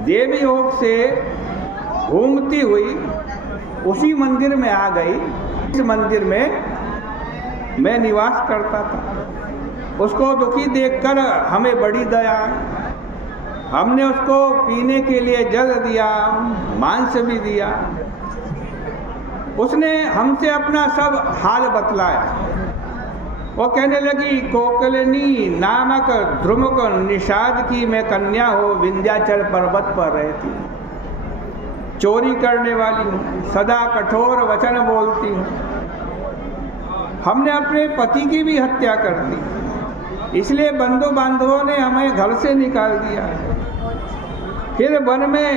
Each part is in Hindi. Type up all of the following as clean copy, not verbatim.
देवी योग से घूमती हुई उसी मंदिर में आ गई। इस मंदिर में मैं निवास करता था। उसको दुखी देखकर हमें बड़ी दया आई। हमने उसको पीने के लिए जल दिया, मांस भी दिया। उसने हमसे अपना सब हाल बतलाया। वो कहने लगी, कोकलनी नामक ध्रुमक निषाद की मैं कन्या हो, विंध्याचल पर्वत पर रहती हूँ, चोरी करने वाली हूँ, सदा कठोर वचन बोलती हूँ। हमने अपने पति की भी हत्या कर दी, इसलिए बंधु बांधवों ने हमें घर से निकाल दिया। फिर वन में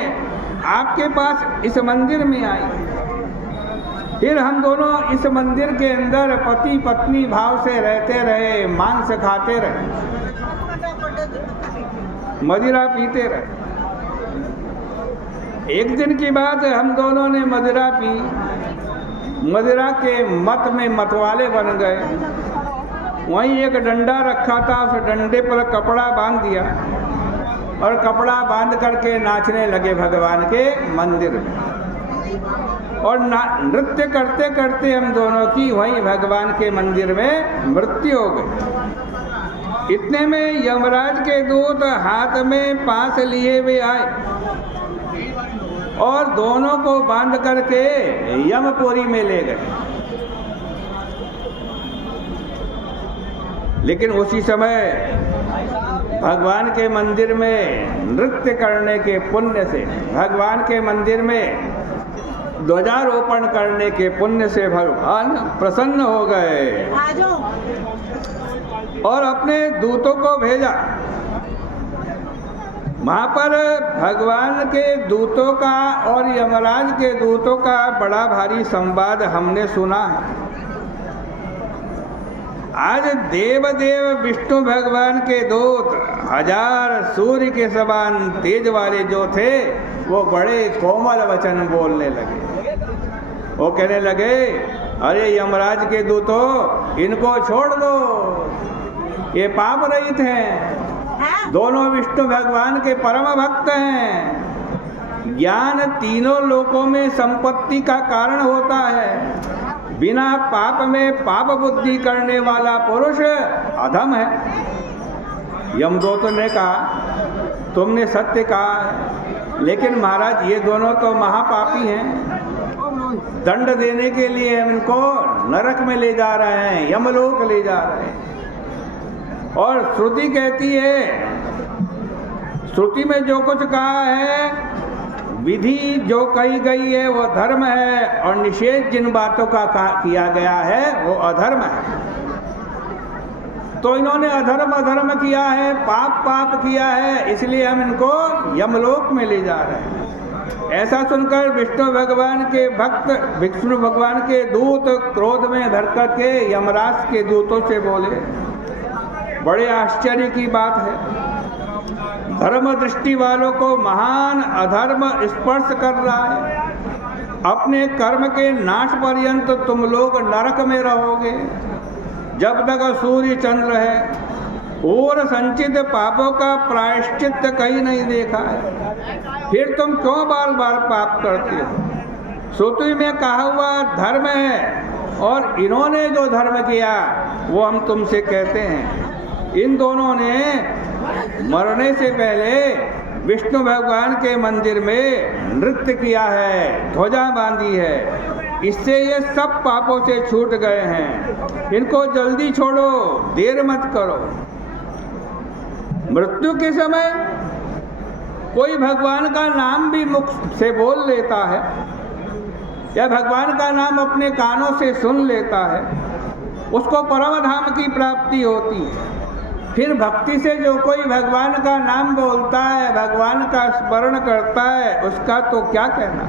आपके पास इस मंदिर में आई। फिर हम दोनों इस मंदिर के अंदर पति पत्नी भाव से रहते रहे, मांस खाते रहे, मदिरा पीते रहे। एक दिन की बात है, हम दोनों ने मदिरा पी, मदिरा के मत में मतवाले बन गए। वहीं एक डंडा रखा था, उस डंडे पर कपड़ा बांध दिया और कपड़ा बांध करके नाचने लगे भगवान के मंदिर में। और नृत्य करते करते हम दोनों की वहीं भगवान के मंदिर में मृत्यु हो गई। इतने में यमराज के दूत हाथ में पास लिए हुए आए और दोनों को बांध करके यमपुरी में ले गए। लेकिन उसी समय भगवान के मंदिर में नृत्य करने के पुण्य से, भगवान के मंदिर में ध्वजारोपण करने के पुण्य से भगवान प्रसन्न हो गए और अपने दूतों को भेजा। वहाँ पर भगवान के दूतों का और यमराज के दूतों का बड़ा भारी संवाद हमने सुना है। आज देवदेव विष्णु भगवान के दूत 1000 सूर्य के समान तेज वाले जो थे, वो बड़े कोमल वचन बोलने लगे। वो कहने लगे, अरे यमराज के दूतों, इनको छोड़ दो, ये पाप रहित हैं, दोनों विष्णु भगवान के परम भक्त हैं। ज्ञान तीनों लोकों में संपत्ति का कारण होता है। बिना पाप में पाप बुद्धि करने वाला पुरुष अधम है। यमदूत ने कहा, तुमने सत्य कहा है, लेकिन महाराज ये दोनों तो महापापी हैं। दंड देने के लिए हम इनको नरक में ले जा रहे हैं, यमलोक ले जा रहे हैं। और श्रुति कहती है, श्रुति में जो कुछ कहा है, विधि जो कही गई है वो धर्म है, और निषेध जिन बातों का किया गया है वो अधर्म है। तो इन्होंने अधर्म किया है, पाप किया है, इसलिए हम इनको यमलोक में ले जा रहे हैं। ऐसा सुनकर विष्णु भगवान के भक्त, विष्णु भगवान के दूत क्रोध में भर करके यमराज के दूतों से बोले, बड़े आश्चर्य की बात है, धर्म दृष्टि वालों को महान अधर्म स्पर्श कर रहा है। अपने कर्म के नाश पर्यंत तुम लोग नरक में रहोगे जब तक सूर्य चंद्र है, और संचित पापों का प्रायश्चित कहीं नहीं देखा है। फिर तुम क्यों बार बार पाप करते हो? श्रुति में कहा हुआ धर्म है, और इन्होंने जो धर्म किया वो हम तुमसे कहते हैं। इन दोनों ने मरने से पहले विष्णु भगवान के मंदिर में नृत्य किया है, ध्वजा बांधी है, इससे ये सब पापों से छूट गए हैं। इनको जल्दी छोड़ो, देर मत करो। मृत्यु के समय कोई भगवान का नाम भी मुख से बोल लेता है या भगवान का नाम अपने कानों से सुन लेता है, उसको परम धाम की प्राप्ति होती है। फिर भक्ति से जो कोई भगवान का नाम बोलता है, भगवान का स्मरण करता है, उसका तो क्या कहना।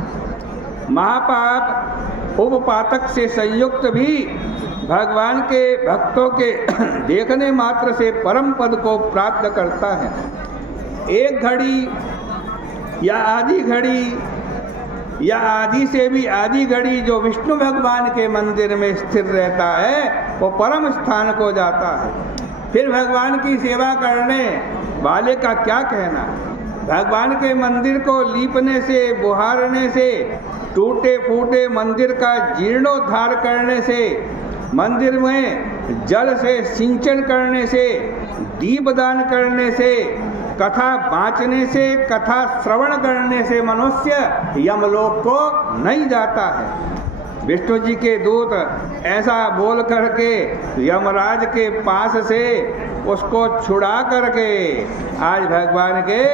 महापाप उपपातक से संयुक्त भी भगवान के भक्तों के देखने मात्र से परम पद को प्राप्त करता है। एक घड़ी या आधी घड़ी या आधी से भी आधी घड़ी जो विष्णु भगवान के मंदिर में स्थिर रहता है, वो परम स्थान को जाता है। फिर भगवान की सेवा करने वाले का क्या कहना। भगवान के मंदिर को लीपने से, बुहारने से, टूटे फूटे मंदिर का जीर्णोद्धार करने से, मंदिर में जल से सिंचन करने से, दीपदान करने से, कथा बाँचने से, कथा श्रवण करने से मनुष्य यमलोक को नहीं जाता है। विष्णु जी के दूत ऐसा बोल करके यमराज के पास से उसको छुड़ा करके आज भगवान के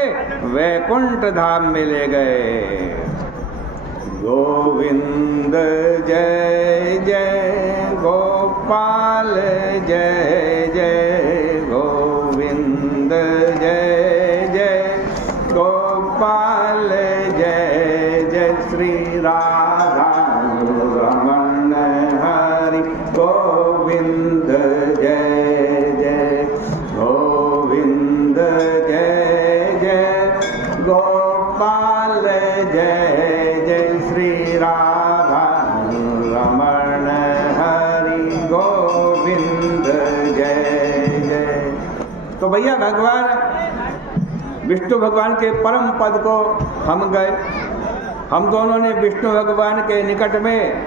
वैकुंठ धाम में ले गए। गोविंद जय जय गोपाल जय जय गोविंद जय जय गोपाल जय जय श्री राधा रमण हरि गोविंद जय जय गोविंद जय जय गोपाल जय जय श्री राधा रमण हरि गोविंद जय जय। तो भैया भगवान विष्णु भगवान के परम पद को हम गए। हम दोनों ने विष्णु भगवान के निकट में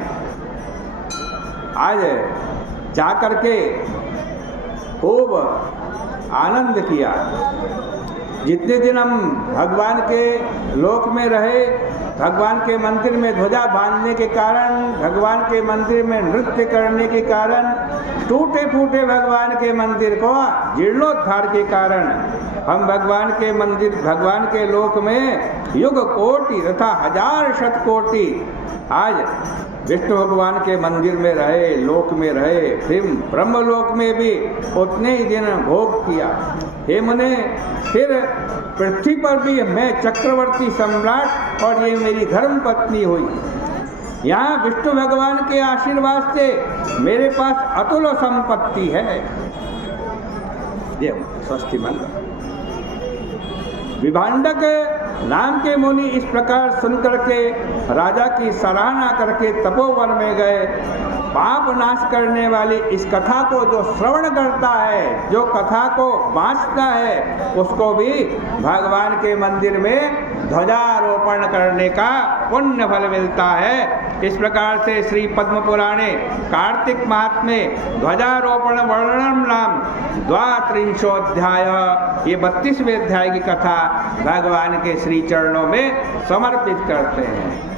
आज जाकर के खूब आनंद किया। जितने दिन हम भगवान के लोक में रहे, भगवान के मंदिर में ध्वजा बांधने के कारण, भगवान के मंदिर में नृत्य करने के कारण, टूटे फूटे भगवान के मंदिर को जीर्णोद्धार के कारण हम भगवान के मंदिर, भगवान के लोक में युग कोटि तथा हजार शत कोटि आज विष्णु भगवान के मंदिर में रहे, लोक में रहे, फिर ब्रह्मलोक में भी उतने ही दिन भोग किया। हे मुने, फिर पृथ्वी पर भी मैं चक्रवर्ती सम्राट और ये मेरी धर्म पत्नी हुई। यहाँ विष्णु भगवान के आशीर्वाद से मेरे पास अतुल संपत्ति है। देव स्वस्ति मंगल। विभांडक नाम के मुनि इस प्रकार सुनकर के राजा की सराहना करके तपोवन में गए। पाप नाश करने वाली इस कथा को जो श्रवण करता है, जो कथा को बाँचता है, उसको भी भगवान के मंदिर में ध्वजारोपण करने का पुण्य फल मिलता है। इस प्रकार से श्री पद्म पुराणे कार्तिक माह में ध्वजारोपण वर्णनम नाम 32 ये 32वें अध्याय की कथा भगवान के श्री चरणों में समर्पित करते हैं।